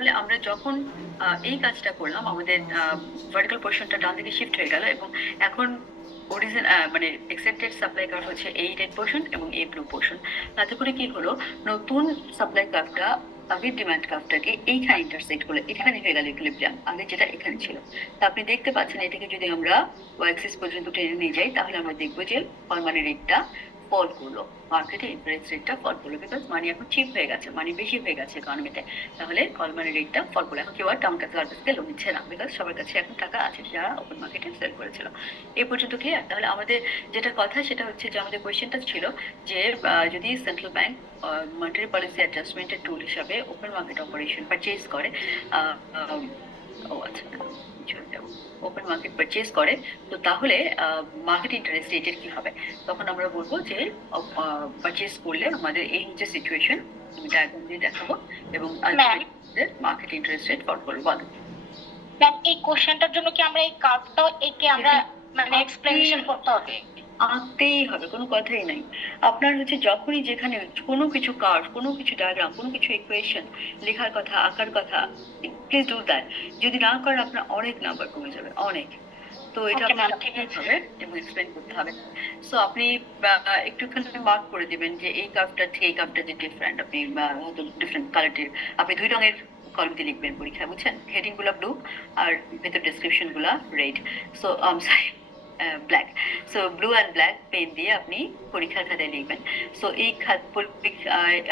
তাহলে আমরা যখন এই কাজটা করলাম, আমাদের ভার্টিক্যাল পোর্শনটা ডান দিকে শিফট হয়ে গেল এবং এখন অরিজিন মানে এক্সেপ্টেড সাপ্লাই কার্ভ হচ্ছে এই রেড পোর্শন এবং এই ব্লু পোর্শন। তাতে করে কি হলো, নতুন সাপ্লাই কার্ভটা আগের ডিমান্ড কার্ভটাকে এইখানে ইন্টারসেক্ট করলে এখানে হয়ে গেল ইকুইলিব্রিয়াম, আগে যেটা এখানে ছিল। তা আপনি দেখতে পাচ্ছেন এটাকে যদি আমরা ওয়াই অ্যাক্সিস পর্যন্ত টেনে নিয়ে যাই, তাহলে আমরা দেখবো যে মানে রেটটা ফল করলো, মার্কেটে ইন্টারেস্ট রেটটা ফল করলো, বিকজ মানি এখন চিপ হয়ে গেছে, মানি বেশি হয়ে গেছে ইকোনমিতে। তাহলে কল মানি রেটটা ফল করলো। এখন কেউ আর টাউন সার্ভিসকে লোন নিচ্ছে না, বিকজ সবার কাছে এখন টাকা আছে যারা ওপেন মার্কেটে সেল করেছিল। এই পর্যন্ত ক্লিয়ার? তাহলে আমাদের যেটা কথা সেটা হচ্ছে যে আমাদের কোয়েশ্চেনটা ছিল যে যদি সেন্ট্রাল ব্যাংক মনিটারি পলিসি অ্যাডজাস্টমেন্টের টুল হিসাবে ওপেন মার্কেট অপারেশন পারচেজ করে, ও আচ্ছা, ওপেন মার্কেট পারচেজ করে, তো তাহলে মার্কেট ইন্টারেস্ট রেটের কি হবে? তখন আমরা বলবো যে পারচেজ করলে আমাদের এই যে সিচুয়েশন আমি ডায়াগ্রাম দিয়ে দেখাবো এবং মার্কেট ইন্টারেস্ট রেট ফল করবো। বলো ম্যাম, এই কোশ্চেনটার জন্য কি আমরা এই কার্ভটাও একে আমরা মানে এক্সপ্লেনেশন করতে হবে? আঁকতেই হবে, কোনো কথাই নাই। আপনার হচ্ছে যখনই যেখানে কোনো কিছু কার্ভ, কোনো কিছু ডায়াগ্রাম, কোনো কিছু ইকুয়েশন লেখার কথা, আঁকার কথা, প্লিজ ডু দ্যাট। যদি না করেন আপনার অনেক নাম্বার কমে যাবে, অনেক। তো এটা হবে এবং এক্সপ্লেন করতে হবে। সো আপনি একটুখানি মার্ক করে দিবেন যে এই কার্ভটা থেকে এই কার্ভটা যে ডিফারেন্ট, আপনি হয়তো ডিফারেন্ট কালারের, আপনি 2 রঙের কলম দিয়ে লিখবেন পরীক্ষায়, বুঝছেন? হেডিং গুলা ব্লু আর ভেতর ডেসক্রিপশন গুলা red. So sorry, black. So blue and black pen দিয়ে আপনি পরীক্ষার খাতায় লিখবেন। সো এই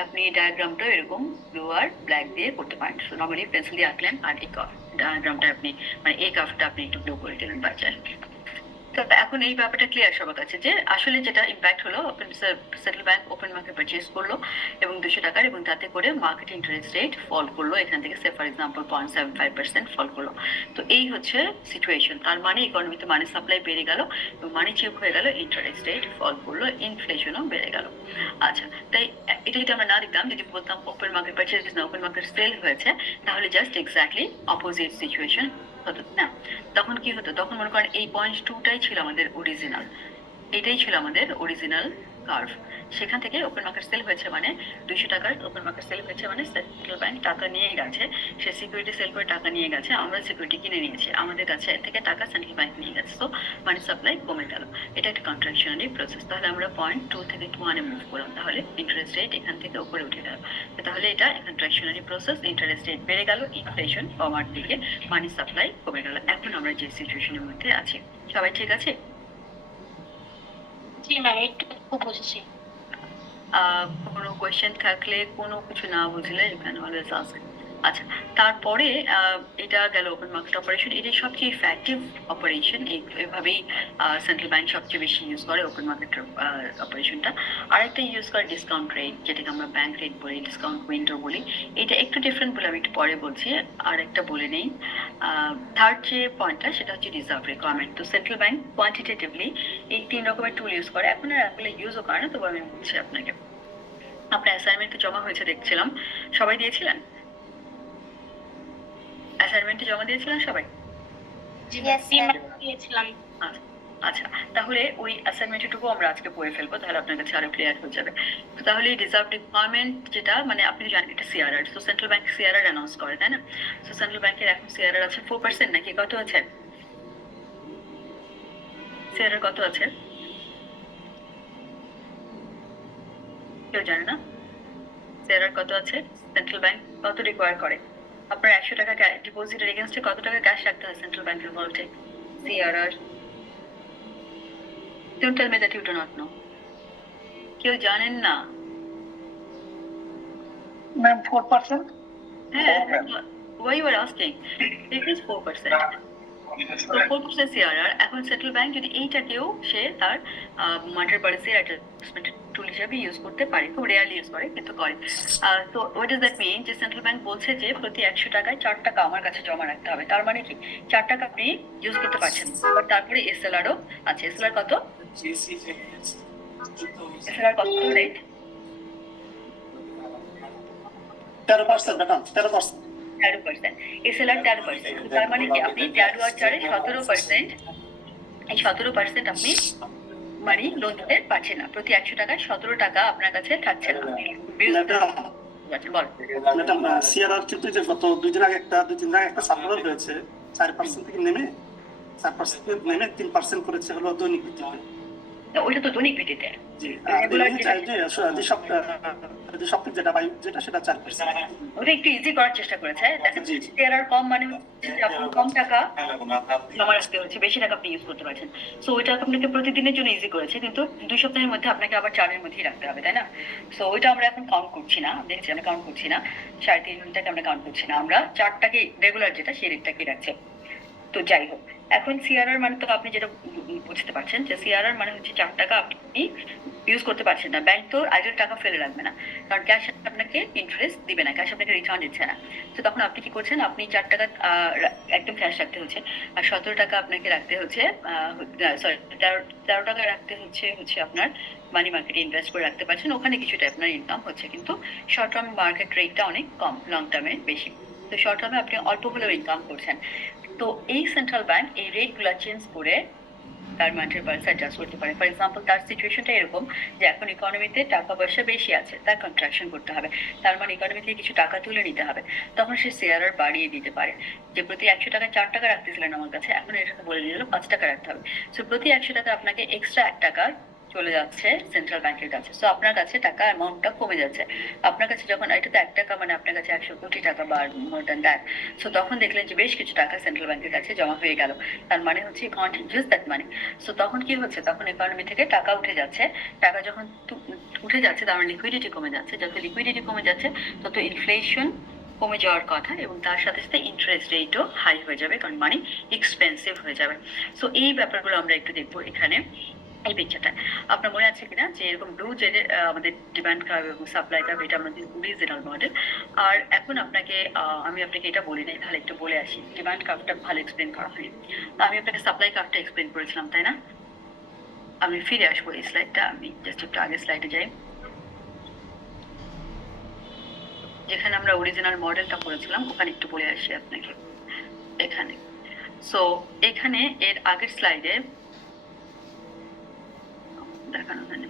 আপনি ডায়াগ্রামটা এরকম ব্লু আর ব্ল্যাক দিয়ে করতে পারেন। সো নর্মালি পেন্সিল দিয়ে আঁকলেন আর এই ডায়াগ্রামটা আপনি মানে এই কার্ভটা আপনি একটু ব্লু করে দিলেন বাচ্চার। তো এখন এই ব্যাপারটা ক্লিয়ার সবার কাছে যে আসলে যেটা ইম্প্যাক্ট হলো, central bank open market purchase করলো এবং 200 টাকার, এবং তাতে করে মার্কেট ইন্টারেস্ট রেট ফল করলো এখান থেকে, সে ফর এক্সাম্পল 0.75% ফল করলো। তো এই হচ্ছে সিচুয়েশন। তার মানে ইকোনমিতে মানি সাপ্লাই বেড়ে গেল এবং মানি চিপ হয়ে গেল, ইন্টারেস্ট রেট ফল করলো, ইনফ্লেশনও বেড়ে গেল। আচ্ছা, তাই এটা যদি আমরা না দেখতাম, যদি বলতাম ওপেন মার্কেট পারচেজ না ওপেন মার্কেট সেল হয়েছে, তাহলে জাস্ট এক্স্যাক্টলি অপোজিট সিচুয়েশন হতো না? তখন কি হতো, তখন মনে করেন এই 0.2টাই ছিল আমাদের অরিজিনাল, এটাই ছিল আমাদের অরিজিনাল কার্ভ। সেখান থেকে ওপেন মার্কেট সেল হয়েছে মানে 200 টাকার ওপেন মার্কেট সেল হয়েছে মানে সেন্ট্রাল ব্যাংক টাকা নিয়ে গেছে, সে সিকিউরিটি সেল করে টাকা নিয়ে গেছে, আমরা সিকিউরিটি কিনে নিয়েছি, আমাদের কাছে থেকে টাকা সেন্ট্রাল ব্যাংক নিয়ে গেছে, তো মানি সাপ্লাই কমে গেল। এটা একটা কন্ট্রাকশনারি প্রসেস। তাহলে আমরা 0.2 থেকে 1-এ মুভ করলাম, তাহলে ইন্টারেস্ট রেট এখান থেকে উপরে উঠে গেল। তাহলে এটা কন্ট্রাকশনারি প্রসেস, ইন্টারেস্ট রেট বেড়ে গেল, ইনফ্লেশন কমার দিকে, মানি সাপ্লাই কমে গেল। এখন আমরা যে সিচুয়েশনের মধ্যে আছি, সবাই ঠিক আছে? জি ম্যাম, একটু বুঝেছি। কোনো কোয়েশ্চেন থাকলে, কোনো কিছু না বুঝলে এখানে অলওয়েজ আস্ক। আচ্ছা, তারপরে এটা গেল ওপেন মার্কেট অপারেশন। এটাই সবচেয়ে ইফেক্টিভ অপারেশন, এইভাবেই সেন্ট্রাল ব্যাংক সবচেয়ে বেশি ইউজ করে ওপেন মার্কেট অপারেশনটা। আরেকটা ইউজ করে ডিসকাউন্ট রেট, যেটাকে আমরা ব্যাংক রেট বলি, ডিসকাউন্ট উইন্ডো বলি। এটা একটু ডিফারেন্ট বলে আমি একটু পরে বলছি। আর একটা বলে নেই, থার্ড যে পয়েন্টটা সেটা হচ্ছে রিজার্ভ রিকোয়ারমেন্ট। তো সেন্ট্রাল ব্যাংক কোয়ান্টিটেটিভলি এই 3 রকমের টুল ইউজ করে। এখন আর এগুলো ইউজও করে না, তবু আমি বলছি আপনাকে। আপনার অ্যাসাইনমেন্টে জমা হয়েছে দেখছিলাম, সবাই দিয়েছিলেন? অ্যাসাইনমেন্টে জমা দিয়েছিলেন সবাই? দিয়েছিলাম। আচ্ছা, তাহলে ওই অ্যাসাইনমেন্টটুকু আমরা আজকে পড়ে ফেলবো, তাহলে আপনার কাছে আরো ক্লিয়ার হয়ে যাবে। তো তাহলে রিজার্ভ রিকোয়ারমেন্ট যেটা, মানে আপনি জানেন এটা সিআরআর। তো সেন্ট্রাল ব্যাংক সিআরআর অ্যানাউন্স করে, তাই না? তো সেন্ট্রাল ব্যাংকের এখন সিআরআর আছে 4%, নাকি কত আছে? সিআরআর কত আছে কেউ জানে না? সিআরআর কত আছে? সেন্ট্রাল ব্যাংক কত রিকোয়ার করে? আপনার 100 টাকা ডিপোজিটের এগেইনস্টে কত টাকা ক্যাশ রাখতে হয় সেন্ট্রাল ব্যাংকের ভল্টে? CRR, don't tell me that you do not know. কেউ জানেন না? ম্যাম 4%? হ্যাঁ, why you are asking? It is 4%. তো 4% সিআরআর। এখন সেন্ট্রাল ব্যাংক যদি এইটাকেও সে তার মনিটারি পলিসি অ্যাডজাস্টমেন্ট টুল হিসেবে ইউজ করতে পারে, খুব রেয়ারলি ইউজ করে কিন্তু করে। তো হোয়াট ডাজ দ্যাট মিন, যে সেন্ট্রাল ব্যাংক বলছে যে প্রতি 100 টাকায় 4 টাকা আমার কাছে জমা রাখতে হবে। তার মানে কি 4 টাকা আপনি ইউজ করতে পারছেন। আবার তারপরে এসএলআরও আছে। এসএলআর কত? এসএলআর কত রেট? 13%, ম্যাডাম 13%। 13%। এসএলআর 13%। তার মানে কি আপনি 13 আর 4-এ 17%, এই 17% আপনি মানি লোন দিতে পারছেন না। প্রতি 100 টাকায় 17 টাকা আপনার কাছে থাকছে না। পারছেন? বল। ম্যাডাম সিআরআর কিন্তু যে গত 2 দিন আগে দুই দিন আগে একটা সার্কুলার হয়েছে 4% থেকে নেমে 4% থেকে নেমে 3% করেছে হলো দৈনিক ভিত্তিতে। ওইটা তো দৈনিক ভিত্তিতে। জি আর রেগুলার দিনে যেটা যে সপ্তাহ যেটা পাই যেটা সেটা 4%। ওটা একটু ইজি করার চেষ্টা করেছে। দেখেন জি, জি। সিআরআর কম মানে হচ্ছে যে আপনি কম টাকা জমা রাখতে হচ্ছে, বেশি টাকা আপনি ইউজ করতে পারছেন। সো ওইটা আপনাকে প্রতিদিনের জন্য ইজি করেছে, কিন্তু 2 সপ্তাহের মধ্যে আপনাকে আবার 4-এর মধ্যেই রাখতে হবে, তাই না? সো ওইটা আমরা এখন কাউন্ট করছি না, দেখছি আমরা কাউন্ট করছি না, 3.5টাকে আমরা কাউন্ট করছি না, আমরা 4টাকে রেগুলার যেটা সেই রেটটাকে রাখছি। তো যাই হোক, এখন সিআরআর মানে তো আপনি যেটা বুঝতে পারছেন যে সিআরআর মানে হচ্ছে 4 টাকা আপনি ইউজ করতে পারছেন না। ব্যাংক তো আইডল টাকা ফেলে রাখবে না, কারণ ক্যাশ আপনাকে ইন্টারেস্ট দিবে না, ক্যাশ আপনাকে রিটার্ন দিচ্ছে না। তো তখন আপনি কি করছেন, আপনি 4 টাকা একদম ক্যাশ রাখতে হচ্ছে, আর 17 টাকা আপনাকে রাখতে হচ্ছে, সরি 13 টাকা রাখতে হচ্ছে আপনার মানি মার্কেটে ইনভেস্ট করে রাখতে পারছেন, ওখানে কিছুটা আপনার ইনকাম হচ্ছে, কিন্তু শর্ট টার্ম মার্কেট রেটটা অনেক কম, লং টার্মে বেশি। তো শর্ট টার্মে আপনি অল্প হলেও ইনকাম করছেন। তো এই সেন্ট্রাল ব্যাংক এই রেটগুলো চেঞ্জ করে তার মার্কেট প্রাইস অ্যাডজাস্ট করতে পারে। ফর এক্সাম্পল, তার সিচুয়েশনটা এরকম যে এখন ইকোনমিতে টাকা পয়সা বেশি আছে, তার কন্ট্রাকশন করতে হবে, তার মানে ইকোনমি থেকে কিছু টাকা তুলে নিতে হবে, তখন সে সিআরআর বাড়িয়ে দিতে পারে। যে প্রতি 100 টাকায় 4 টাকা রাখতেছিলেন আমার কাছে, এখন এটাকে বলে দিল 5 টাকা রাখতে হবে। সো প্রতি 100 টাকা আপনাকে এক্সট্রা 1 টাকা চলে যাচ্ছে সেন্ট্রাল ব্যাংকের কাছে। সো আপনার কাছে টাকা অ্যামাউন্টটা কমে যাচ্ছে। আপনার কাছে যখন এটাতে 1 টাকা মানে আপনার কাছে 100 কোটি টাকা বা মোর দ্যান দ্যাট। সো তখন দেখলেন যে বেশ কিছু টাকা সেন্ট্রাল ব্যাংকের কাছে জমা হয়ে গেল, তার মানে হচ্ছে you can't use that money. So তখন কি হচ্ছে, তখন ইকোনমি থেকে টাকা উঠে যাচ্ছে। টাকা যখন উঠে যাচ্ছে তার মানে লিকুইডিটি কমে যাচ্ছে। যত লিকুইডিটি কমে যাচ্ছে তত ইনফ্লেশন কমে যাওয়ার কথা, এবং তার সাথে সাথে ইন্টারেস্ট রেটও হাই হয়ে যাবে, কারণ মানি এক্সপেন্সিভ হয়ে যাবে। সো এই ব্যাপারগুলো আমরা একটু দেখবো এখানে এই পিকচারটা। আপনার মনে আছে কিনা যে এরকম ব্লু জেডের আমাদের ডিমান্ড কার্ভ এবং সাপ্লাই কার্ভ, এটা আমাদের অরিজিনাল মডেল। আর এখন আপনাকে আমি আপনাকে এটা বলি নাই, তাহলে একটু বলে আসি। ডিমান্ড কার্ভটা ভালো এক্সপ্লেন করা হয়নি, আমি আপনাকে সাপ্লাই কার্ভটা এক্সপ্লেন করেছিলাম, তাই না? আমি ফিরে আসবো এই স্লাইডটা, আমি জাস্ট একটু আগের স্লাইডে যাই, যেখানে আমরা অরিজিনাল মডেলটা করেছিলাম, ওখানে একটু বলে আসি আপনাকে এখানে। সো এখানে এর আগের স্লাইডে দেখানো হয়নি,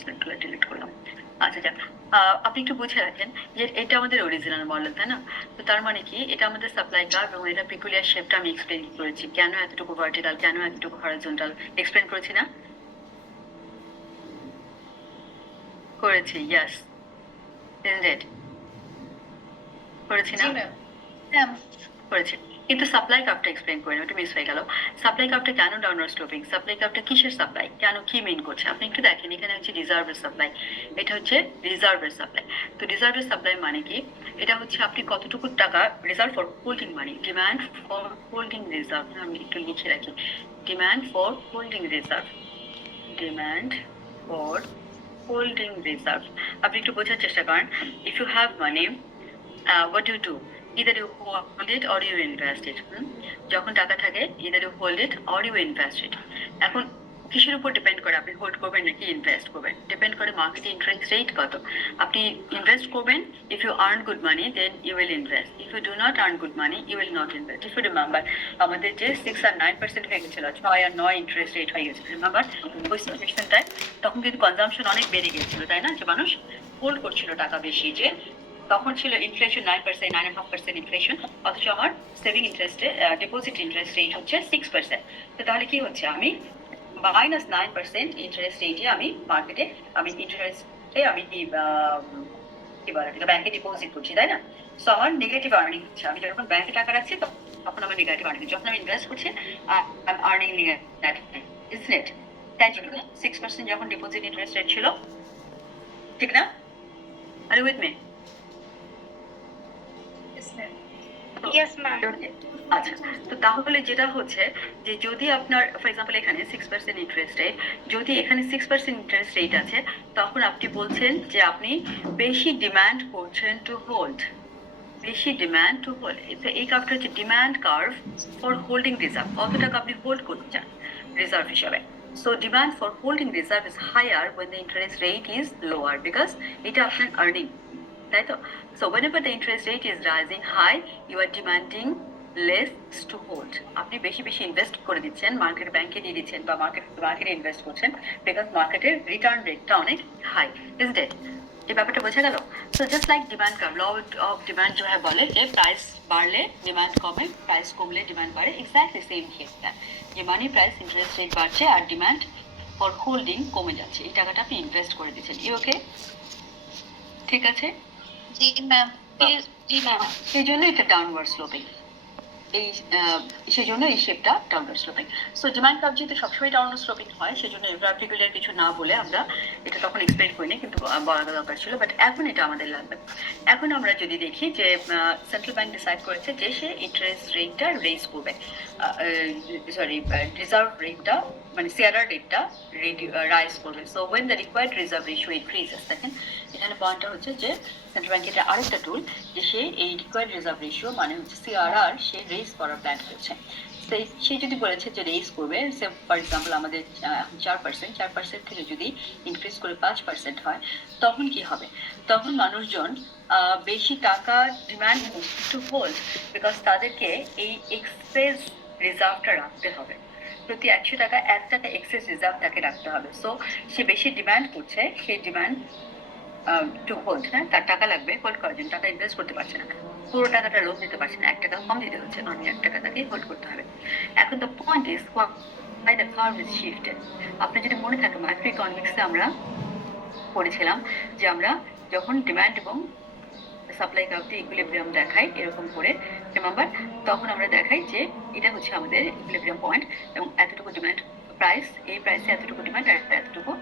স্লাইডগুলো ডিলিট করলাম। আচ্ছা যাক, আপনি একটু বুঝে রাখেন যে এটা আমাদের অরিজিনাল মডেল, তাই না? তো তার মানে কি, এটা আমাদের সাপ্লাই কার্ভ, এবং এটা পিকুলিয়ার শেপটা আমি এক্সপ্লেন করেছি, কেন এতটুকু ভার্টিক্যাল, কেন এতটুকু হরিজন্টাল, এক্সপ্লেন করেছি না? করেছি, ইয়েস, ইজন্ট ইট? করেছি না? করেছি, কিন্তু সাপ্লাই কার্ভটা এক্সপ্লেন করি না, ওটা মিস হয়ে গেল। সাপ্লাই কার্ভটা কেন ডাউনওয়ার্ড স্লোপিং? সাপ্লাই কার্ভটা কিসের সাপ্লাই, কেন, কি মিন করছে আপনি একটু দেখেন। এখানে হচ্ছে রিজার্ভের সাপ্লাই, এটা হচ্ছে রিজার্ভের সাপ্লাই। তো রিজার্ভের সাপ্লাই মানে কি, এটা হচ্ছে আপনি কতটুকু টাকা reserve for holding money, demand for holding reserve, আমি একটু লিখে রাখি, demand for holding reserve, demand for holding reserve. আপনি একটু বোঝার চেষ্টা করেন। If you have money, what do? Either you hold it or you invest it. যখন টাকা থাকে, either you hold it or you invest it. এখন কিসের উপর ডিপেন্ড করে আপনি হোল্ড করবেন নাকি ইনভেস্ট করবেন? ডিপেন্ড করে মার্কেটে ইন্টারেস্ট রেট কত। আপনি ইনভেস্ট করবেন, if you earn good money then you will invest, if you do not earn good money you will not invest. If you remember, আমাদের যে 6 আর 9% হয়ে গেছিল, 6 আর 9 ইন্টারেস্ট রেট হয়ে গেছিল, রিমেম্বার ওই সিচুয়েশনটায়? তখন কিন্তু কনজাম্পশন অনেক বেড়ে গিয়েছিল, তাই না? যে মানুষ হোল্ড করছিল টাকা বেশি, যে তখন ছিল ইনফ্লেশন 9%, 9.5% ইনফ্লেশন, অথচ আমার সেভিং ইন্টারেস্টে ডিপোজিট ইন্টারেস্ট রেট হচ্ছে 6%। তো তাহলে কি হচ্ছে, আমি -9% ইন্টারেস্ট রেটে আমি মার্কেটে, আমি ইন্টারেস্টে আমি কি বলে এটাকে, ব্যাংকে ডিপোজিট করছি, তাই না? সো আমার নেগেটিভ আর্নিং হচ্ছে। আমি যখন ব্যাংকে টাকা রাখছি তখন আমার নেগেটিভ আর্নিং, যখন আমি ইনভেস্ট করছি I am earning negative, isn't it? তাই জন্য 6% যখন ডিপোজিট ইন্টারেস্ট রেট ছিল, ঠিক না? Are you with me? Yes, ma'am. আচ্ছা, তো তাহলে যেটা হচ্ছে যে যদি আপনার ফর এক্সাম্পল এখানে 6% ইন্টারেস্ট রেট, যদি এখানে 6% ইন্টারেস্ট রেট আছে, তখন আপনি বলছেন যে আপনি বেশি ডিমান্ড করছেন টু হোল্ড, বেশি ডিমান্ড টু হোল্ড। এই কার্ভটা হচ্ছে demand curve for holding reserve, কত টাকা আপনি হোল্ড করতে চান রিজার্ভ হিসাবে। So demand for holding reserve is higher when the interest rate is lower, because এটা আপনার earning, তাই তো? So whenever the interest rate is rising high, you are demanding less to hold. আপনি বেশি বেশি ইনভেস্ট করে দিচ্ছেন, মার্কেট ব্যাংকে দিয়ে দিচ্ছেন বা মার্কেটে ইনভেস্ট করছেন, বিকজ মার্কেটের রিটার্ন রেটটা অনেক হাই, ইজন্ট ইট? এই ব্যাপারটা বোঝা গেল? So just like demand curve, law of demand যেভাবে বলে যে প্রাইস বাড়লে ডিমান্ড কমে, প্রাইস কমলে ডিমান্ড বাড়ে, এক্স্যাক্টলি সেম হিয়ার। যে মানি প্রাইস ইন্টারেস্ট রেট বাড়ছে আর ডিমান্ড ফর হোল্ডিং কমে যাচ্ছে, এই টাকাটা আপনি ইনভেস্ট করে দিচ্ছেন। ওকে, ঠিক আছে? জি ম্যাম, জি ম্যাম। এই জন্য এটা ডাউনওয়ার্ড স্লোপিং, এই সেই জন্য এই শেপটা downward sloping. So demand curve যেহেতু সবসময় ডাউনওয়ার্ড স্লোপিং হয়, সেজন্য পার্টিকুলার কিছু না বলে আমরা এটা তখন এক্সপ্লেন করিনি, কিন্তু বলা দরকার ছিল, বাট এখন এটা আমাদের লাগবে। এখন আমরা যদি দেখি যে সেন্ট্রাল ব্যাংক ডিসাইড করেছে যে সে ইন্টারেস্ট রেটটা রেজ করবে, সরি রিজার্ভ রেটটা মানে সিআরআর রেটটা রাইজ করবে। So when the required reserve ratio increases, দেখেন এখানে পয়েন্টটা হচ্ছে যে সেন্ট্রাল ব্যাংকের এটা আরেকটা টুল যে সে এই রিকোয়ার্ড রিজার্ভ রেশিও মানে হচ্ছে সিআরআর সে রেজ করার প্ল্যান করছে। সে যদি বলেছে যে রেজ করবে, সে ফর এক্সাম্পল আমাদের এখন 4% থেকে যদি ইনক্রিজ করে 5% হয়, তখন কি হবে? তখন মানুষজন বেশি টাকা ডিমান্ড টু হোল্ড, বিকজ তাদেরকে এই এক্সেস রিজার্ভটা রাখতে হবে। প্রতি 100 টাকা 1 টাকা এক্সেস রিজার্ভ তাকে রাখতে হবে। সো সে বেশি ডিমান্ড করছে, সেই ডিমান্ড টু হোল্ড, হ্যাঁ তার টাকা লাগবে হোল্ড করার জন্য, টাকা ইনভেস্ট করতে পারছে না, পুরো টাকাটা লোন দিতে পারছে না, 1 টাকা কম দিতে হচ্ছে, কারণ 1 টাকা তাকে হোল্ড করতে হবে। এখন the point is why the curve is shifted. আপনার যদি মনে থাকে মাইক্রো ইকোনমিক্সে আমরা পড়েছিলাম যে আমরা যখন ডিমান্ড এবং সাপ্লাই কার্ভটি ইকুইলিব্রিয়াম দেখাই এরকম করে, রিমেম্বার, তখন আমরা দেখাই যে এটা হচ্ছে আমাদের ইকুইলিব্রিয়াম পয়েন্ট এবং এতটুকু ডিমান্ড প্রাইস, এই প্রাইসে এতটুকু ডিমান্ড আর এতটুকু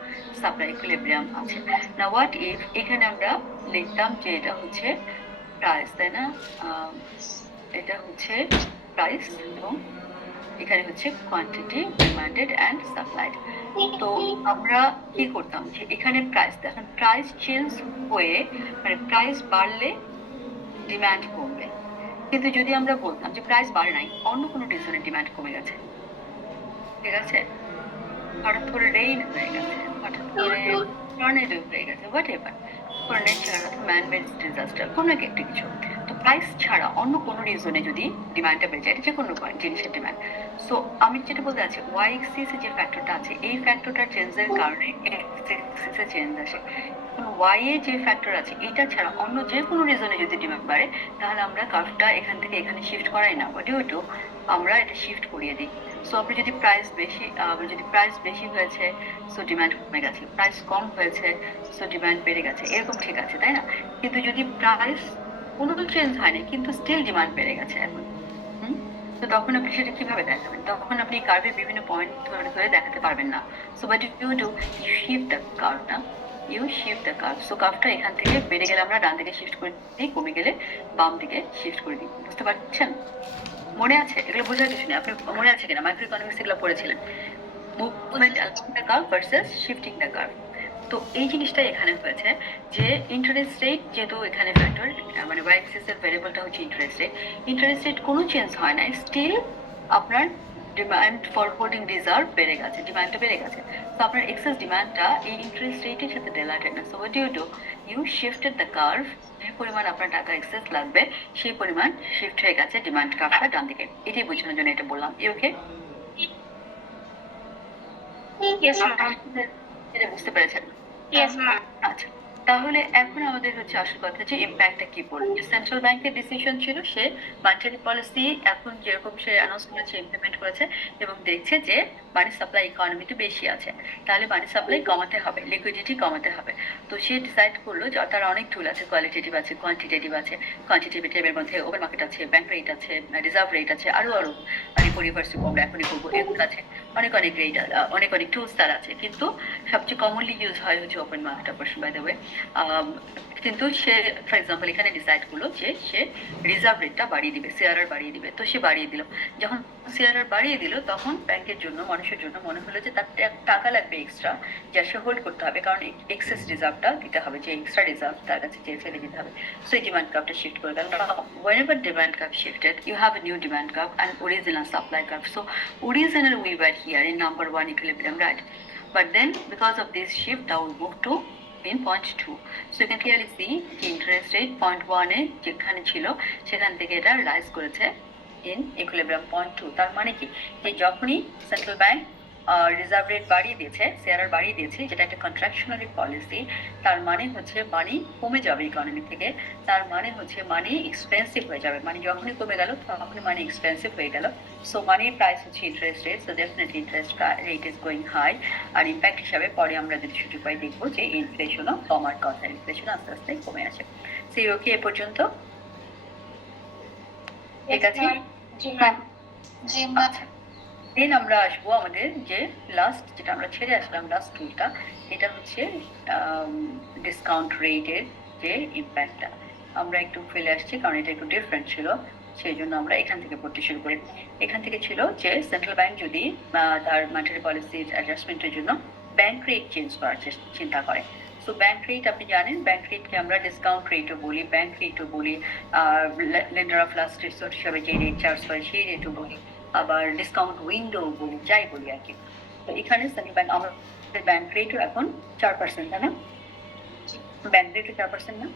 সাপ্লাই ইকুইলিব্রিয়াম আছে। না হোয়াট ইফ এখানে আমরা লিখতাম যে এটা হচ্ছে প্রাইস, তাই না? এটা হচ্ছে প্রাইস এবং এখানে হচ্ছে কোয়ান্টিটি ডিমান্ডেড অ্যান্ড সাপ্লাইড। তো আমরা কি করতাম যে এখানে প্রাইস, দেখেন প্রাইস চেঞ্জ হয়ে মানে প্রাইস বাড়লে ডিমান্ড কমবে, কিন্তু যদি আমরা বলতাম যে প্রাইস বাড়ে নাই, অন্য কোনো রিজনে ডিমান্ড কমে গেছে, ঠিক আছে, হঠাৎ করে রেইন হয়ে গেছে, হঠাৎ করে টর্নেডো হয়ে গেছে, হোয়াট এভার, কোনো ন্যাচারাল অথবা ম্যানমেড ডিজাস্টার, কোনো একটা কিছু, তো প্রাইস ছাড়া অন্য কোনো রিজনে যদি ডিমান্ডটা বেড়ে যায়, যে কোনো জিনিসের ডিমান্ড। সো আমি যেটা বলতে চাচ্ছি, ওয়াই এক্সিস যে ফ্যাক্টরটা আছে, এই ফ্যাক্টরটার চেঞ্জের কারণে এক্স এক্সিসে চেঞ্জ আসে। ওয়াই এ যে ফ্যাক্টর আছে এটা ছাড়া অন্য যে কোনো রিজনে যদি ডিমান্ড বাড়ে, তাহলে আমরা কার্ভটা এখান থেকে এখানে শিফট করাই না, বা ডিউ টু আমরা এটা শিফট করিয়ে দিই। সো আপনি যদি প্রাইস বেশি হয়েছে, সো ডিমান্ড কমে গেছে, প্রাইস কম হয়েছে, সো ডিমান্ড বেড়ে গেছে, এরকম ঠিক আছে, তাই না? কিন্তু যদি প্রাইস কোনো চেঞ্জ হয়নি কিন্তু স্টিল ডিমান্ড বেড়ে গেছে এখন, তো তখন আপনি সেটা কিভাবে দেখাবেন? তখন আপনি কার্ভের বিভিন্ন পয়েন্ট ধরে ধরে দেখাতে পারবেন না। So but you do, you shift the curve, না you shift the curve. So কার্ভটা এখান থেকে বেড়ে গেলে আমরা ডান দিকে শিফট করে দিই, কমে গেলে বাম দিকে শিফট করে দিই। বুঝতে পারছেন? মনে আছে? এগুলো বোঝার কিছু নেই, আপনি মনে আছে কিনা মাইক্রো ইকোনমিক্স এগুলো পড়েছিলেন, movement along the curve versus shifting the curve. তো এই জিনিসটা এখানে হয়েছে যে ইন্টারেস্ট রেট যেহেতু এখানে ফ্যাক্টর, মানে ওয়াই এক্সিসের ভ্যারিয়েবলটা হচ্ছে ইন্টারেস্ট রেট কোনো চেঞ্জ হয় না, স্টিল আপনার ডিমান্ড ফর হোল্ডিং রিজার্ভ বেড়ে গেছে, ডিমান্ডটা বেড়ে গেছে। তো আপনার এক্সেস ডিমান্ডটা এই ইন্টারেস্ট রেটের সাথে রিলেটেড না। So what you do, you shifted the curve, যে পরিমাণ আপনার টাকা এক্সেস লাগবে সেই পরিমাণ শিফট হয়ে গেছে ডিমান্ড কার্ভটা ডান দিকে। এটাই বোঝানোর জন্য এটা বললাম। ওকে, ইয়েস ম্যাম। এটা বুঝতে পেরেছেন? Yes ma'am. আচ্ছা, তাহলে এখন আমাদের হচ্ছে আসল কথা যে ইম্প্যাক্টটা কি পড়বে। যে সেন্ট্রাল ব্যাংকের ডিসিশন ছিল, সে মানিটারি পলিসি এখন যেরকম সে অ্যানাউন্স করেছে, ইমপ্লিমেন্ট করেছে এবং দেখছে যে মানি সাপ্লাই ইকোনমিতে বেশি আছে, তাহলে মানি সাপ্লাই কমাতে হবে, লিকুইডিটি কমাতে হবে। তো সে ডিসাইড করলো যে তার অনেক টুল আছে, কোয়ালিটেটিভ আছে, কোয়ান্টিটেটিভ আছে। কোয়ান্টিটেটিভের মধ্যে ওপেন মার্কেট আছে, ব্যাংক রেট আছে, রিজার্ভ রেট আছে, আরো রিভার্সিভ আমরা এখনই করবো, এগুলো আছে, অনেক রেট, অনেক টুলস তার আছে, কিন্তু সবচেয়ে কমনলি ইউজ হয় হচ্ছে open market operation, by the way. কিন্তু সে ফর এক্সাম্পল এখানে ডিসাইড করলো যে সে রিজার্ভ রেটটা বাড়িয়ে দিবে, সিআরআর বাড়িয়ে দিবে। তো সে বাড়িয়ে দিল, যখন সিআরআর বাড়িয়ে দিল তখন ব্যাংকের জন্য, মানুষের জন্য মনে হলো যে তার টাকা লাগবে এক্সট্রা, যা সে হোল্ড করতে হবে, কারণ এক্সেস রিজার্ভটা দিতে হবে, যে এক্সট্রা রিজার্ভ তার কাছে যে ফেলে দিতে হবে। সো এই ডিমান্ড কার্ভটা শিফট করে গেল। whenever demand curve shifted, you have a new demand curve and original supply curve. So original we were here in number 1 equilibrium, right? But then because of this shift, now we move to in point 2. So you can clearly see the interest rate point 1 এ যেখানে ছিল সেখান থেকে এটা rise করেছে in equilibrium point 2। তার মানে কি, যে যখনই সেন্ট্রাল ব্যাংক রিজার্ভ রেট বাড়িয়ে দিয়েছে, সিআরআর বাড়িয়ে দিয়েছে, যেটা একটা কন্ট্রাকশনারি পলিসি। তার মানে হচ্ছে মানি কমে যাবে ইকোনমি থেকে, তার মানে হচ্ছে মানি এক্সপেন্সিভ হয়ে যাবে। মানি যখনই কমে গেল তখনই মানি এক্সপেন্সিভ হয়ে গেল। সো মানির প্রাইস হচ্ছে interest rate, so definitely interest rate is going high. আর ইম্প্যাক্ট হিসাবে পরে আমরা যদি সুযোগ পাই দেখবো যে ইনফ্লেশনও কমার কথা, ইনফ্লেশন আস্তে আস্তে কমে আছে। সি ওকে এ পর্যন্ত ঠিক আছে? জি ম্যাম। জি ম্যাম। আচ্ছা, দেন আমরা আসবো আমাদের যে লাস্ট, যেটা আমরা ছেড়ে আসলাম লাস্ট টুলটা, এটা হচ্ছে ডিসকাউন্ট রেটের যে ইম্প্যাক্টটা। আমরা একটু ফেলে আসছি কারণ এটা একটু ডিফারেন্ট ছিল, সেই জন্য আমরা এখান থেকে পড়তে শুরু করি। এখান থেকে ছিল যে সেন্ট্রাল ব্যাংক যদি তার মনিটারি পলিসি অ্যাডজাস্টমেন্টের জন্য ব্যাংক রেট চেঞ্জ করার চিন্তা করে। সো ব্যাংক রেট আপনি জানেন, ব্যাংক রেটকে আমরা ডিসকাউন্ট রেটও বলি, ব্যাংক রেটও বলি, লেন্ডার অফ লাস্ট রিসোর্ট হিসাবে যে রেট চার্জ করে সেই রেটও বলি, আবার ডিসকাউন্ট উইন্ডো বলি, যাই বলি আর কি। তো এখানে সেন্ট্রাল ব্যাংক, আমাদের ব্যাংক রেটও এখন 4%, তাই না? ব্যাংক রেটও 4% না?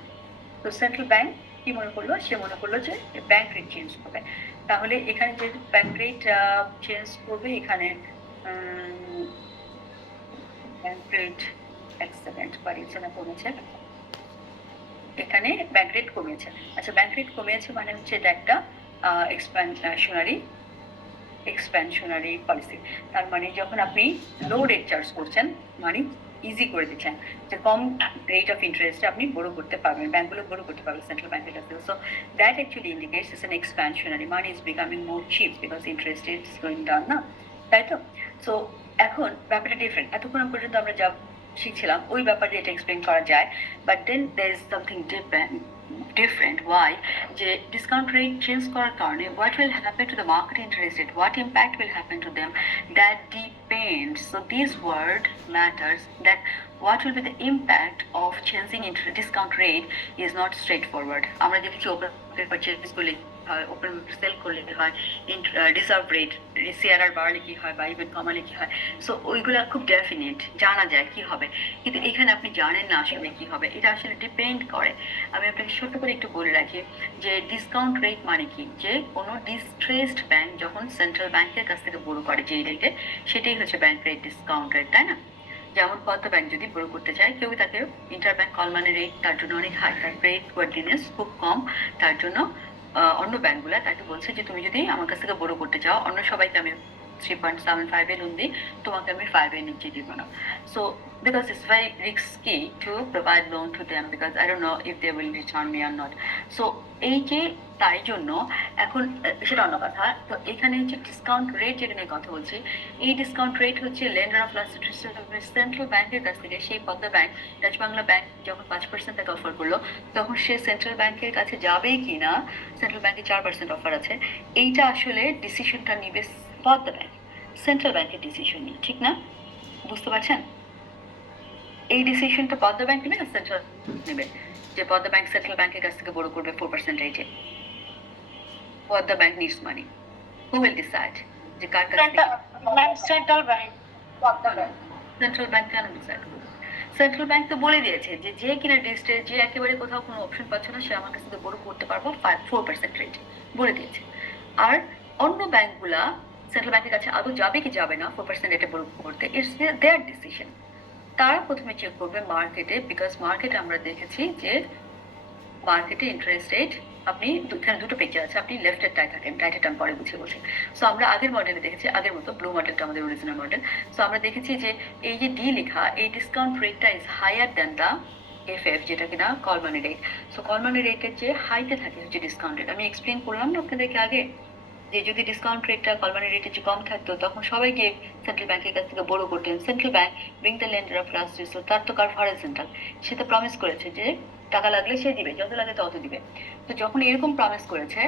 তো সেন্ট্রাল ব্যাংক কি মনে করলো, সে মনে করলো যে ব্যাংক রেট চেঞ্জ করবে। তাহলে এখানে যে ব্যাংক রেট চেঞ্জ করবে, এখানে ব্যাংক রেট এক সেকেন্ড বাড়িয়েছে না কমেছে, এখানে ব্যাংক রেট কমেছে। আচ্ছা, ব্যাংক রেট কমেছে মানে হচ্ছে এটা একটা এক্সপ্যানশনারি পলিসি। তার মানে যখন আপনি লো রেট চার্জ করছেন, মানে ইজি করে দিচ্ছেন, যে কম রেট অফ ইন্টারেস্টে আপনি বড় করতে পারবেন, ব্যাংকগুলো বড় করতে পারবে সেন্ট্রাল ব্যাংকের কাছে। So that actually indicates it's an expansionary, money is becoming more cheap because interest is going down, না তাই তো? সো এখন ব্যাপারটা ডিফারেন্ট। এতক্ষণ পর্যন্ত আমরা যা শিখছিলাম ওই ব্যাপারে এটা এক্সপ্লেন করা যায়, but then there is something different. Why? যে ডিসকাউন্ট রেট চেঞ্জ করার কারণে what will happen to the market interest rate, what impact will happen to them, that depends. So this word matters, that what will be the impact of changing discount rate is not straightforward. আমরা দেখেছি open purchase করলে হয়, open sell করলে কি হয়, reserve rate CRR বাড়লে কি হয়, বা ইভেন কমালে কি হয়। সো ওইগুলো খুব ডেফিনেট জানা যায় কি হবে, কিন্তু এখানে আপনি জানেন না আসলে কি হবে, এটা আসলে ডিপেন্ড করে। আমি আপনাকে ছোট্ট করে একটু বলে রাখি যে ডিসকাউন্ট রেট মানে কি, যে কোনো ডিস্ট্রেসড ব্যাংক যখন সেন্ট্রাল ব্যাংকের কাছ থেকে বড় করে যেই রেটে, সেটাই হচ্ছে ব্যাংক রেট, ডিসকাউন্ট রেট, তাই না? যেমন পদ্ম ব্যাংক যদি বড় করতে চায়, কেউ তাকে ইন্টার ব্যাংক কল মানে রেট তার জন্য অনেক হাই, তার রেট ওয়ার্ডিনেস খুব কম, তার জন্য অন্য ব্যাংকগুলো তাকে বলছে যে তুমি যদি আমার কাছ থেকে বড় করতে চাও, অন্য সবাইকে আমি 3.75 লোন দিই, তোমাকে আমি 5 নিচে দিব না। So because it's very risky to provide loan to them because I don't know if they will return me or not. So এই যে তাই জন্য এখন সেটা অন্য কথা। তো এখানে হচ্ছে ডিসকাউন্ট রেট যেটা নিয়ে কথা বলছি, এই ডিসকাউন্ট রেট হচ্ছে লেন্ডার অফ লাস্ট সেন্ট্রাল ব্যাংকের কাছ থেকে। সেই Padma bank, Dutch Bangla bank যখন 5% টাকা অফার করলো, তখন সে সেন্ট্রাল ব্যাংকের কাছে যাবে কি না, সেন্ট্রাল ব্যাংকে 4% অফার আছে, এইটা আসলে ডিসিশনটা নিবে পদ্মা ব্যাংক, সেন্ট্রাল ব্যাংকের ডিসিশন নিয়ে, ঠিক না? বুঝতে পারছেন? এই ডিসিশনটা পদ্মা ব্যাংক নেবে না সেন্ট্রাল নেবে, যে পদ্মা ব্যাংক সেন্ট্রাল ব্যাংকের কাছ থেকে বড় করবে 4% রেটে? Padma bank needs money, who will decide যে কার কাছ থেকে? Ma'am central bank. Central bank কেন ডিসাইড করবে? সেন্ট্রাল ব্যাংক তো বলে দিয়েছে যে যে কিনা ডিস্ট্রে, যে একেবারে কোথাও কোনো অপশন পাচ্ছে না, সে আমার কাছ থেকে বড় করতে পারবো 4% রেটে, বলে দিয়েছে। আর অন্য ব্যাংকগুলা সেন্ট্রাল ব্যাংকের কাছে আদৌ যাবে কি যাবে না 4% রেটে বড় করতে, ইটস দেয়ার ডিসিশন। তারা প্রথমে চেক করবে মার্কেটে, বিকজ মার্কেটে আমরা দেখেছি যে মার্কেটে ইন্টারেস্ট রেট, আপনি এখানে দুটো পিকচার আছে, আপনি লেফটের টাই থাকেন, রাইটের টার্ম পরে বুঝে বসে। সো আমরা আগের মডেলে দেখেছি, আগের মতো ব্লু মডেলটা আমাদের অরিজিনাল মডেল। সো আমরা দেখেছি যে এই যে ডি লেখা, এই ডিসকাউন্ট রেটটা is higher than the FF, যেটা কিনা call money rate. So call money রেটের যে হাইতে থাকে হচ্ছে ডিসকাউন্ট রেট। আমি এক্সপ্লেন করলাম না আপনাদেরকে আগে, যে যদি ডিসকাউন্ট রেটটা কল মানি রেটের যে কম থাকতো, তখন সবাই গিয়ে সেন্ট্রাল ব্যাংকের কাছ থেকে বড় করতেন। Central bank being the lender of last resort, তার তো কার ফরেন সেন্ট্রাল, সে তো প্রমিস করেছে যে টাকা লাগলে সে দিবে, যত লাগে তত দিবে। তো যখন এরকম প্রমিস করেছে,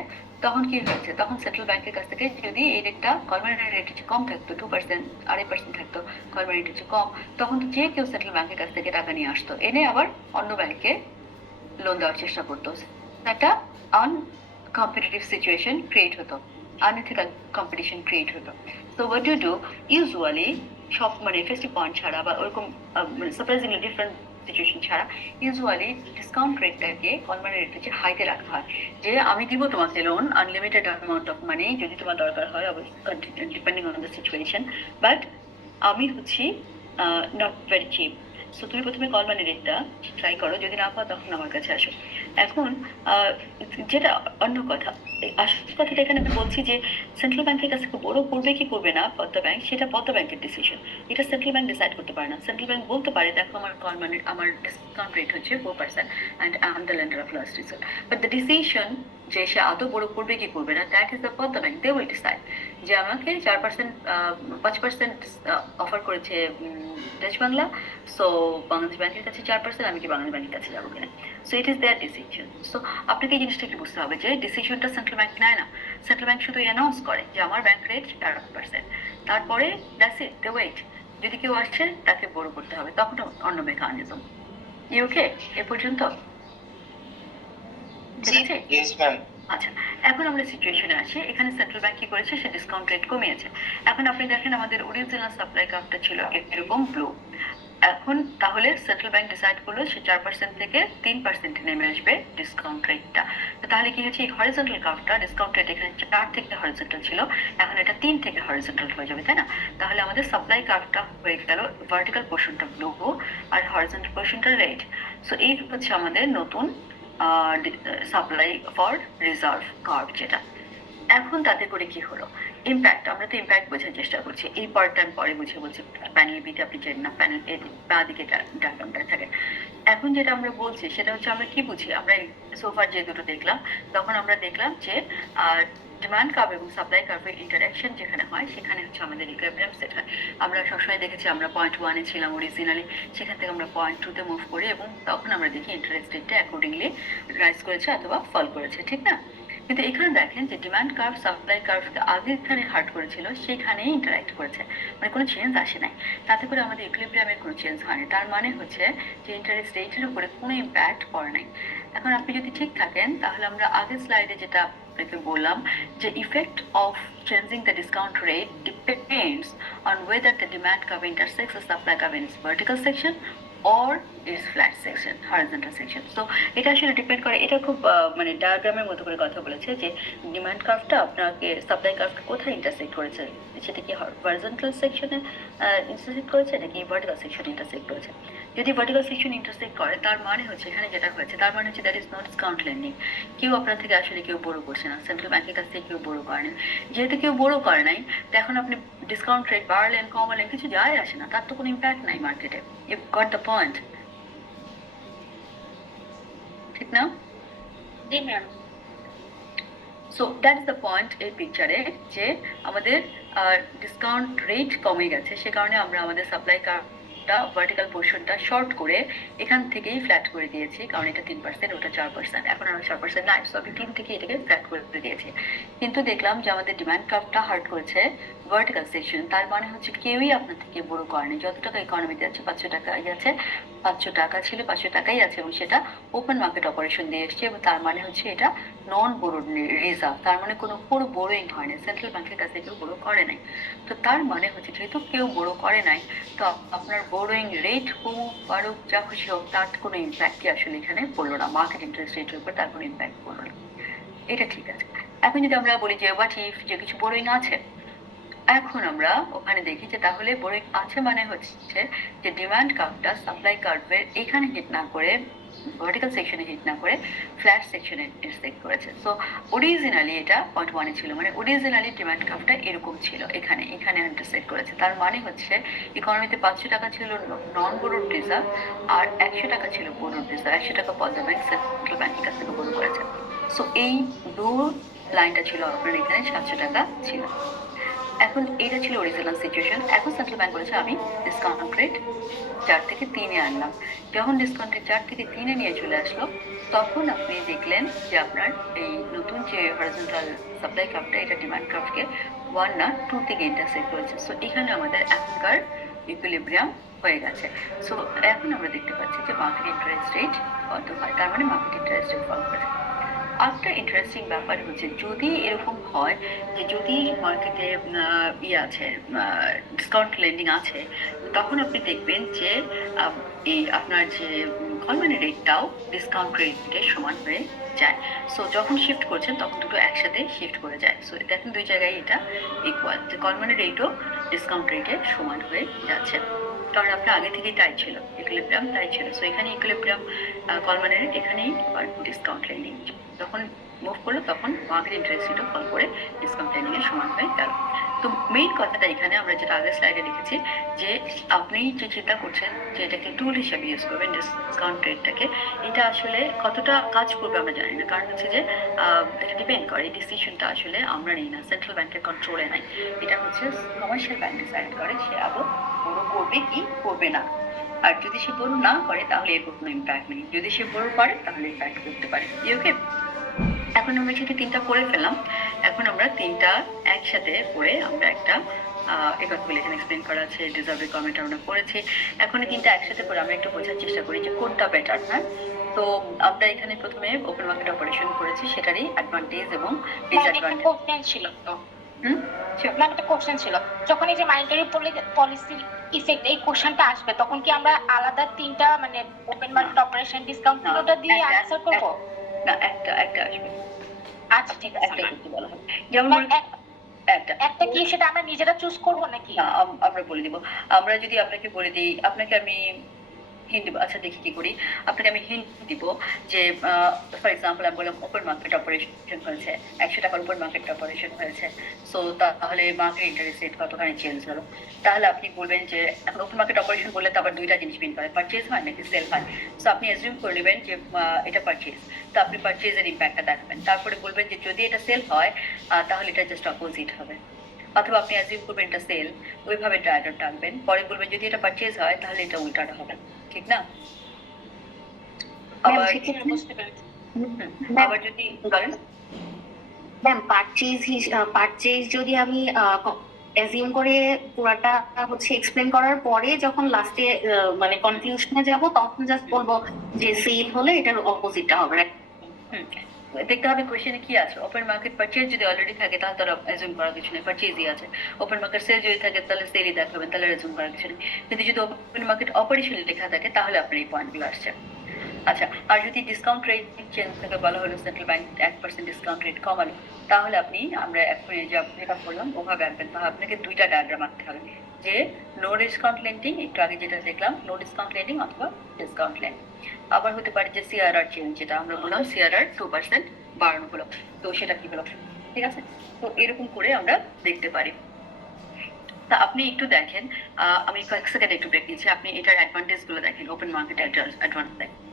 তখন কি হয়েছে, তখন সেন্ট্রাল ব্যাংকের কাছ থেকে যদি এই রেটটা কল মানি রেটের চেয়ে কম থাকতো, 2%, 2.5% থাকতো কল মানি রেটের চেয়ে কম, তখন তো যে কেউ সেন্ট্রাল ব্যাংকের কাছ থেকে টাকা নিয়ে আসতো, এনে আবার অন্য ব্যাংকে লোন দেওয়ার চেষ্টা করতো। একটা আনকম্পিটিটিভ সিচুয়েশন ক্রিয়েট হতো, unethical competition ক্রিয়েট হতো। So what you do usually, সব মানে ফেস্টিভ পয়েন্ট ছাড়া বা ওরকম সারপ্রাইজিংলি ডিফারেন্ট সিচুয়েশন ছাড়া, ইউজুয়ালি ডিসকাউন্ট রেটটাকে কল মানি রেটের যে হাইতে রাখা হয়, যে আমি দিব তোমাকে loan unlimited amount of money, যদি তোমার দরকার হয়, অবশ্যই depending on the situation, but আমি হচ্ছি নট ভেরি চিপ। সো তুমি প্রথমে কল মানি রেটটা ট্রাই করো, যদি না পাও তখন আমার কাছে আসো। এখন আহ, যেটা অন্য কথা, এই আসল কথাটা এখানে আমি বলছি যে সেন্ট্রাল ব্যাংকের কাছে বড় করবে কি করবে না পদ্মা ব্যাংক, সেটা পদ্মা ব্যাংকের ডিসিশন। এটা সেন্ট্রাল ব্যাংক ডিসাইড করতে পারে না। সেন্ট্রাল ব্যাংক বলতে পারে দেখো আমার কল মানি, আমার ডিসকাউন্ট রেট হচ্ছে 4% and I am the lender of last resort, but the decision যে সে আদৌ বড় করবে কি করবে না, that is the Padma bank, they will decide. যে আমাকে 4%, 5% অফার করেছে ডাচ বাংলা, সো বাংলাদেশ ব্যাংকের কাছে 4%, আমি কি বাংলাদেশ ব্যাংকের কাছে যাবো কিনা। So it is there decision. So আপনাকে এই জিনিসটা কি বুঝতে হবে যে ডিসিশনটা সেন্ট্রাল ব্যাংক নেয় না। সেন্ট্রাল ব্যাংক শুধু অ্যানাউন্স করে যে আমার ব্যাংক রেট 4%, তারপরে দ্যাটস ইট, দ্য ওয়েট। যদি কেউ আসছে তাকে বড় করতে হবে, তখন অন্য মেকানিজম। ওকে এ পর্যন্ত ঠিক আছে? Yes ma'am. আচ্ছা, এখন আমরা সিচুয়েশনে আছি, এখানে সেন্ট্রাল ব্যাংক কি করেছে, সে ডিসকাউন্ট রেট কমিয়েছে। এখন আপনি দেখেন আমাদের অরিজিনাল সাপ্লাই কার্ভটা ছিল এরকম ব্লু। এখন তাহলে সেন্ট্রাল ব্যাংক ডিসাইড করলো সে 4% থেকে 3% নেমে আসবে ডিসকাউন্ট রেটটা। তাহলে কি হচ্ছে, এই হরিজন্টাল কার্ভটা ডিসকাউন্ট রেট এখানে 4 থেকে হরিজন্টাল ছিল, এখন এটা 3 থেকে হরিজন্টাল হয়ে যাবে, তাই না? তাহলে আমাদের সাপ্লাই কার্ভটা হয়ে গেল ভার্টিক্যাল পোর্শনটা ব্লু আর হরিজন্টাল পোর্শনটা রেড। সো এই হচ্ছে আমাদের নতুন সাপ্লাই ফর রিজার্ভ কার্ভ যেটা। এখন তাতে করে কি হলো ইম্প্যাক্ট, আমরা তো ইম্প্যাক্ট বোঝার চেষ্টা করছি, এই পার্টটা আমি পরে বুঝে বলছি। প্যানেল বিতে আপনি চেন না, প্যানেল এ বা দিকে ডায়াগ্রামটা থাকে। এখন যেটা আমরা বলছি সেটা হচ্ছে আমরা কি বুঝি, আমরা সোফার যে দুটো দেখলাম তখন আমরা দেখলাম যে ডিমান্ড কার্ভ এবং সাপ্লাই কার্ভের ইন্টারাকশন যেখানে হয় সেখানে হচ্ছে আমাদের ইকুইলিব্রিয়াম সেট হয়। আমরা সবসময় দেখেছি আমরা 0.1-এ ছিলাম অরিজিনালি, সেখান থেকে আমরা 0.2-তে মুভ করি এবং তখন আমরা দেখি ইন্টারেস্ট রেটটা অ্যাকর্ডিংলি রাইজ করেছে অথবা ফল করেছে, ঠিক না? কিন্তু এখানে দেখেন যে ডিমান্ড কার্ভ সাপ্লাই কার্ভ আগে যেখানে হার্ট করেছিল সেখানেই ইন্টারাক্ট করেছে, মানে কোনো চেঞ্জ আসে নাই। তাতে করে আমাদের ইকুইলিব্রিয়ামের কোনো চেঞ্জ হয়নি। তার মানে হচ্ছে যে ইন্টারেস্ট রেটের উপরে কোনো ইম্প্যাক্ট পড়ে নাই। এখন আপনি যদি ঠিক থাকেন তাহলে আমরা আগের স্লাইডে যেটা আপনাকে বললাম যে effect of changing the discount rate depends on whether the demand curve intersects the supply curve in its vertical section or its flat section, horizontal section. So এটা আসলে ডিপেন্ড করে, এটা খুব মানে ডায়াগ্রামের মতো করে কথা বলেছে যে ডিমান্ড কার্ভটা আপনাকে সাপ্লাই কার্ভটা কোথায় ইন্টারসেক্ট করেছে, সেটা কি হরিজন্টাল সেকশনে ইন্টারসেক্ট করেছে নাকি ভার্টিক্যাল সেকশনে ইন্টারসেক্ট করেছে। যদি ভার্টিক্যাল সেকশন ইন্টারসেক্ট করে তার মানে হচ্ছে এখানে যেটা হয়েছে তার মানে হচ্ছে that is not discount lending. কেউ আপনার থেকে আসলে কেউ বড় করছে না, সেন্ট্রাল ব্যাংকের কাছ থেকে কেউ বড় করেনি। যেহেতু কেউ বড় করে নাই, তো এখন আপনি ডিসকাউন্ট রেট বাড়লেন কমালেন কিছু যায় আসে না, তার তো কোনো ইম্প্যাক্ট নাই মার্কেটে। ইউ গট দ্য পয়েন্ট, ঠিক না? জি ma'am. So that is the point এই পিকচারে, যে আমাদের ডিসকাউন্ট রেট কমে গেছে, সে কারণে আমরা আমাদের সাপ্লাই কার্ভটা ভার্টিক্যাল পোর্শনটা শর্ট করে এখান থেকেই ফ্ল্যাট করে দিয়েছি, কারণ এটা 3%, ওটা 4%, এখন আমরা 4% নাই, সো আমি 3 থেকে এটাকে ফ্ল্যাট করে দিয়েছি। কিন্তু দেখলাম যে আমাদের ডিমান্ড কার্ভটা হার্ট করেছে ভার্টিক্যাল সেকশন, তার মানে হচ্ছে কেউই আপনার থেকে বড় করেনি। যত টাকা ইকোনমিতে আছে 500 টাকাই আছে, 500 টাকা ছিল 500 টাকাই আছে, এবং সেটা ওপেন মার্কেট অপারেশন দিয়ে এসছে, এবং তার মানে হচ্ছে এটা নন বড় রিজার্ভ, তার মানে কোনো বড় বোরোইং হয় না, সেন্ট্রাল ব্যাংকের কাছে কেউ বড় করে নাই। তো তার মানে হচ্ছে যেহেতু কেউ বড় করে নাই, তো আপনার বোরোইং রেট কমুক বাড়ুক যা খুশি হোক তার কোনো ইম্প্যাক্টই আসলে এখানে পড়লো না, মার্কেট ইন্টারেস্ট রেটের উপর তার কোনো ইম্প্যাক্ট পড়লো না। এটা ঠিক আছে। এখন যদি আমরা বলি যে হোয়াট ইফ, যে কিছু বোরোইং আছে, এখন আমরা ওখানে দেখি যে তাহলে বোরোইং আছে মানে হচ্ছে যে ডিমান্ড কার্ভটা সাপ্লাই কার্ভের এখানে হিট না করে ভার্টিক্যাল সেকশনে হিট না করে ফ্ল্যাট সেকশনে ইন্টারসেক্ট করেছে। সো অরিজিনালি এটা 0.1-এ ছিল, মানে অরিজিনালি ডিমান্ড কার্ভটা এরকম ছিল, এখানে ইন্টারসেক্ট করেছে। তার মানে হচ্ছে ইকোনমিতে 500 টাকা ছিল নন বোরোড রিজার্ভ আর 100 টাকা ছিল বোরোড রিজার্ভ, 100 টাকা পদ্মা ব্যাংক সেন্ট্রাল ব্যাংকের কাছ থেকে বড় করেছে। সো এই ব্লু লাইনটা ছিল আপনার এখানে 700 টাকা ছিল। এখন এটা ছিল অরিজিনাল সিচুয়েশন। এখন সেন্ট্রাল ব্যাংক বলেছে আমি ডিসকাউন্ট রেট 4 থেকে 3-এ আনলাম। যখন ডিসকাউন্ট রেট 4 থেকে 3-এ নিয়ে চলে আসলো, তখন আপনি দেখলেন যে আপনার এই নতুন যে হরিজন্টাল সাপ্লাই কার্ভটা, এটা ডিমান্ড কার্ভকে 1 না 2 থেকে ইন্টারসেক্ট করেছে। সো এখানে আমাদের এখনকার ইকুইলিব্রিয়াম হয়ে গেছে। সো এখন আমরা দেখতে পাচ্ছি যে মার্কেট ইন্টারেস্ট রেট কত হয়, তার মানে মার্কেট ইন্টারেস্ট রেট ফলো করেছে। একটা ইন্টারেস্টিং ব্যাপার হচ্ছে যদি এরকম হয় যে যদি মার্কেটে ইয়ে আছে, ডিসকাউন্ট লেন্ডিং আছে, তখন আপনি দেখবেন যে এই আপনার যে কল মানি রেটটাও ডিসকাউন্ট রেটের সমান হয়ে যায়। সো যখন শিফট করছেন তখন দুটো একসাথে শিফট করে যায়। সো দেখেন দুই জায়গায় এটা ইকুয়াল, যে কল মানি রেটও ডিসকাউন্ট রেটের সমান হয়ে যাচ্ছে, কারণ আপনার আগে থেকেই তাই ছিল, ইকুইলিব্রিয়াম তাই ছিল। সো এখানে ইকুইলিব্রিয়াম কল মানি রেট, এখানেই ডিসকাউন্ট লাইনিং যখন মুভ করলো তখন মার্কেট ইন্টারেস্ট রেটও ফল করে ডিসকাউন্ট লাইনিং এর সমান হয়ে গেল। তো মেইন কথাটা এখানে আমরা যেটা আগের স্লাইডে লিখেছি, যে আপনি যে চিন্তা করছেন যে এটাকে টুল হিসেবে ইউজ করবেন ডিসকাউন্ট রেটটাকে, এটা আসলে কতটা কাজ করবে আমরা জানি না, কারণ হচ্ছে যে এটা ডিপেন্ড করে, এই ডিসিশনটা আসলে আমরা নিই না, সেন্ট্রাল ব্যাংকের কন্ট্রোলে নাই, এটা হচ্ছে কমার্শিয়াল ব্যাংক ডিসাইড করে সে আদৌ বড় করবে কি করবে না। আর যদি সে বড় না করে তাহলে এর কোনো ইম্প্যাক্ট নেই, যদি সে বড় করে তাহলে ইম্প্যাক্ট করতে পারে। ওকে, এখন আমরা যেহেতু তিনটা করে ফেললাম, এখন আমরা তিনটা একসাথে করে আমরা একটা কথাগুলো এখানে এক্সপ্লেন করা আছে, ডিজার্ভ রিকোয়ারমেন্ট আমরা করেছি, এখন এই তিনটা একসাথে করে আমরা একটু বোঝার চেষ্টা করি যে কোনটা বেটার। হ্যাঁ, তো আমরা এখানে প্রথমে ওপেন মার্কেট অপারেশন করেছি, সেটারই অ্যাডভান্টেজ এবং ডিসঅ্যাডভান্টেজ। কোশ্চেন ছিল তো ম্যাম, একটা কোশ্চেন ছিল, যখন এই যে মনিটারি পলিসি ইফেক্ট এই কোশ্চেনটা আসবে তখন কি আমরা আলাদা তিনটা মানে ওপেন মার্কেট অপারেশন ডিসকাউন্ট তিনটা দিয়ে অ্যানসার করব? না, একটা আসবে। আচ্ছা ঠিক আছে, একটা করতে বলা হবে, যেমন একটা কি সেটা আমরা নিজেরা চুজ করব নাকি? না, আমরা বলে দিব। আমরা যদি আপনাকে বলে দিই, আপনাকে আমি হিন্ট দিব, আচ্ছা দেখি কি করি, আপনাকে আমি হিন্ট দিব যে ফর এক্সাম্পল আমি বললাম ওপেন মার্কেট অপারেশন হয়েছে, 100 টাকার ওপেন মার্কেট অপারেশন হয়েছে, সো তাহলে মার্কেট ইন্টারেস্ট রেট কতখানি চেঞ্জ হলো, তাহলে আপনি বলবেন যে এখন ওপেন মার্কেট অপারেশন বললে তো আবার দুইটা জিনিস মিন করে, পারচেজ হয় নাকি সেল হয়। সো আপনি অ্যাজিউম করে নেবেন যে এটা পারচেজ, তো আপনি পারচেজের ইম্প্যাক্টটা দেখাবেন, তারপরে বলবেন যে যদি এটা সেল হয় তাহলে এটা জাস্ট অপোজিট হবে, অথবা আপনি অ্যাজিউম করবেন এটা সেল, ওইভাবে ডায়াগ্রাম টানবেন, পরে বলবেন যদি এটা পারচেজ হয় তাহলে এটা উল্টাটা হবে, ঠিক না? আবার আবার যদি বলেন ম্যাম পারচেজ যদি আমি অ্যাজিউম করে পুরাটা হচ্ছে এক্সপ্লেন করার পরে যখন লাস্টে মানে কনক্লুশনে যাব তখন জাস্ট বলবো যে সেল হলে এটার অপোজিটটা হবে। দেখতে হবে কোশ্চেনে কি আছে, ওপেন মার্কেট পারচেজ যদি অলরেডি থাকে তাহলে তারা অ্যাজিউম করার কিছু নেই, পারচেজই আছে। ওপেন মার্কেট সেল যদি থাকে তাহলে সেলই দেখাবেন, তাহলে অ্যাজিউম করার কিছু নেই। কিন্তু যদি ওপেন মার্কেট অপারেশন লেখা থাকে তাহলে আপনার এই পয়েন্টগুলো আসছে। আচ্ছা, আর যদি ডিসকাউন্ট রেট চেঞ্জ থাকে, বলা হলো সেন্ট্রাল ব্যাংক 1% ডিসকাউন্ট রেট কমালো, তাহলে আপনি আমরা এখন এই যে যেটা করলাম ওভাবে আনবেন, তাহলে আপনাকে দুইটা ডায়াগ্রাম আঁকতে হবে, যে নো ডিসকাউন্ট লেন্ডিং, একটু আগে যেটা দেখলাম নো ডিসকাউন্ট লেন্ডিং অথবা ডিসকাউন্ট লেন্ডিং। আবার হতে পারে যে সিআরআর চেঞ্জ, যেটা আমরা বললাম সিআরআর 2% বাড়ানো হলো, তো সেটা কি হলো, ঠিক আছে? তো এরকম করে আমরা দেখতে পারি। তা আপনি একটু দেখেন, আমি কয়েক সেকেন্ড একটু ব্রেক নিচ্ছি, আপনি এটার অ্যাডভান্টেজ গুলো দেখেন, ওপেন মার্কেট অ্যাডভান্টেজ দেখেন।